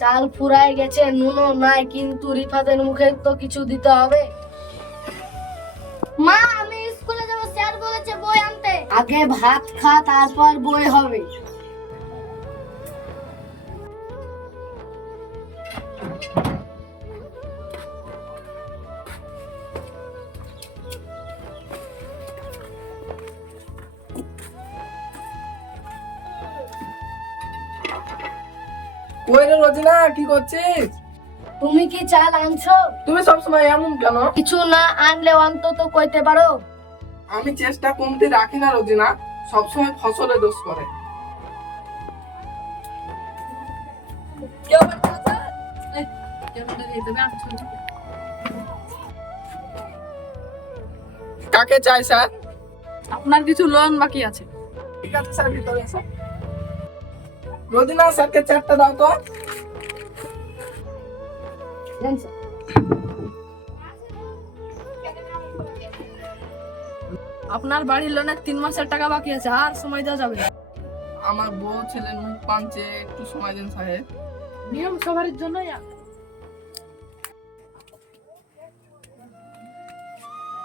চাল ফুরায় গেছে, নুনও নাই, কিন্তু রিফাতের মুখে তো কিছু দিতে হবে। মা, আমি স্কুলে যাব, স্যার বলেছে বই আনতে। আগে ভাত খা, তারপর বই হবে। ওই রে রোজিনা, কি করছিস? তুমি কি চাল আনছো? তুমি সবসময় এমন কেন? কিছু না আনলে অন্তত কইতে পারো। আমি চেষ্টা কমতে রাখি না রোজিনা, সবসময় ফসলে দোষ করে। কাকে চাই স্যার? আপনার কিছু লোন বাকি আছে। ঠিক আছে স্যার, ভিতরে এসো। রোজিনা, স্যারকে চারটা দাও তো। দেন স্যার। আপনার বাড়ির লোনের 3 মাসের টাকা বাকি আছে, আর সময় দেওয়া যাবে না। আমার বউ ছেলের মুখ পাঞ্চে, একটু সময় দিন সাহেব। নিয়ম সবার জন্যই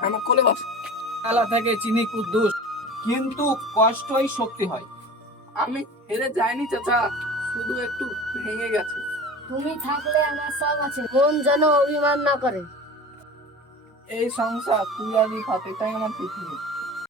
আমার কোলে বস। আলা থেকে চিনি কুদ্দুস, কিন্তু কষ্টই শক্তি হয়। আমি হেরে যাইনি চাচা, শুধু একটু ভেঙে গেছে। তুমি থাকলে আমার সব আছে, মন যেন অভিমান না করে। এই সংসার তুই আর রিফাত, এটাই আমার পৃথিবী।